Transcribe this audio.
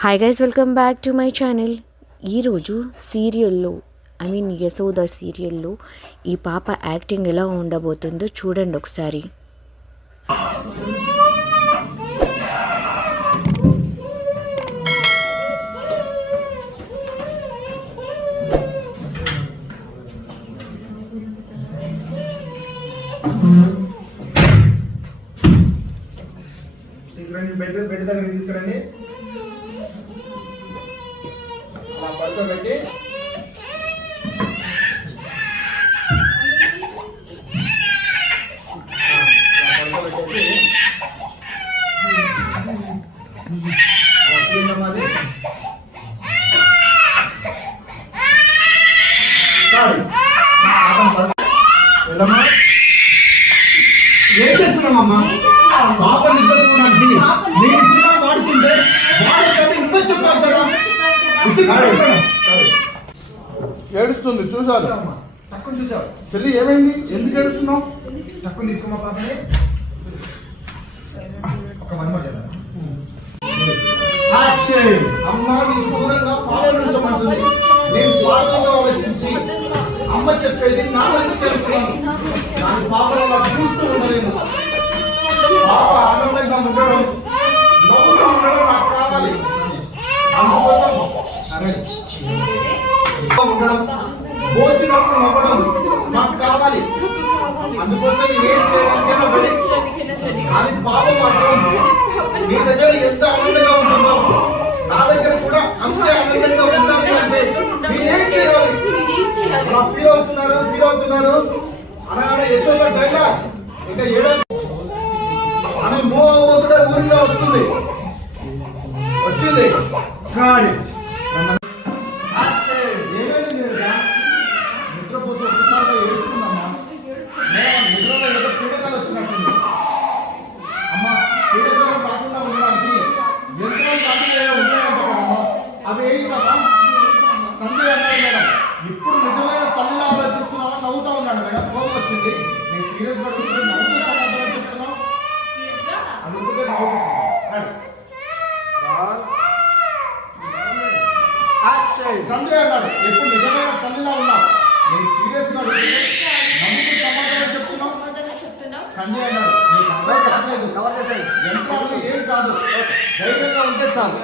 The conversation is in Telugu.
Hi guys, welcome back to my channel. ఈరోజు సీరియల్లో యశోద సీరియల్లో ఈ పాప యాక్టింగ్ ఎలా ఉండబోతుందో చూడండి ఒకసారి. బెడ్ దగ్గర తీసుకురండి. అలా పడుకోబెట్టి వెళ్ళమ్మా. ఏం చేస్తున్నామమ్మా? పాప నిద్ర చూడండి. నేను సినిమా వాడుతుంటే వాడుతుంటే నువ్వే చెప్పావు కదా. ఏడుస్తుంది చూసారు. తక్కువ చూసావు చెల్లి, ఏమైంది? ఎందుకు ఏడుస్తున్నావు? తక్కువ తీసుకోమా పాపని. ఒక అమ్మ నీ దూరంగా పాలన. నేను స్వార్థంగా ఆలోచించి అమ్మ చెప్పేది నా మంచి తెలుసుకున్నాను. నాకు పాపను చూస్తూ ఉండలేను. పాప ఆనందంగా ఉండడం, నవ్వుతూ ఉండడం నాకు కావాలి. అందుకోసం ఉండడం, పోసినప్పుడు నవ్వడం నాకు కావాలి. అందుకోసం ఏం చేయడానికైనా రెడీ. కానీ పాప మాత్రం నీ దగ్గర ఎంత ఆనందంగా ఉంటుందో నా దగ్గర కూడా అంతే ఆనందంగా ఉండాలి. అంటే నేనేం చేయాలి? అలా ఫీల్ అవుతున్నారు అనగానే యశోద డైలాగ్ ఇంకా ఆమె మూవ్ అవబోతున్న ఊరిలో వచ్చింది. నిద్రపోతే ఒకసారిగా ఏడుస్తుందమ్మా. నిద్రలో ఏదో పీడకలు వచ్చినట్టుంది. అమ్మ, పీడకలు కాకుండా ఉండడానికి ఎంతో సాధ్యం ఉన్నాయంట కదమ్మా. అవి ఏం కదా సంజయ్ అన్నాడు మేడం. ఇప్పుడు నిజమైన తల్లిలో ఆలోచిస్తున్నామని నవ్వుతా ఉన్నాడు మేడం. కోపం వచ్చింది. నేను సీరియస్ గా నవ్వుతూ సమాధానం చెప్తున్నావు. అనుకుంటే నవ్వుతుంది. సంజయ్ అన్నాడు, ఎప్పుడు నిజమైన తల్లిలా ఉన్నావు. నేను సీరియస్ గా నమ్ముతూ సమాధానం చెప్తున్నావు. సంజయ్ అన్నాడు, నీకు అర్థం కావట్లేదు. యంత్రాలు ఏం కాదు, ధైర్యంగా ఉంటే చాలు.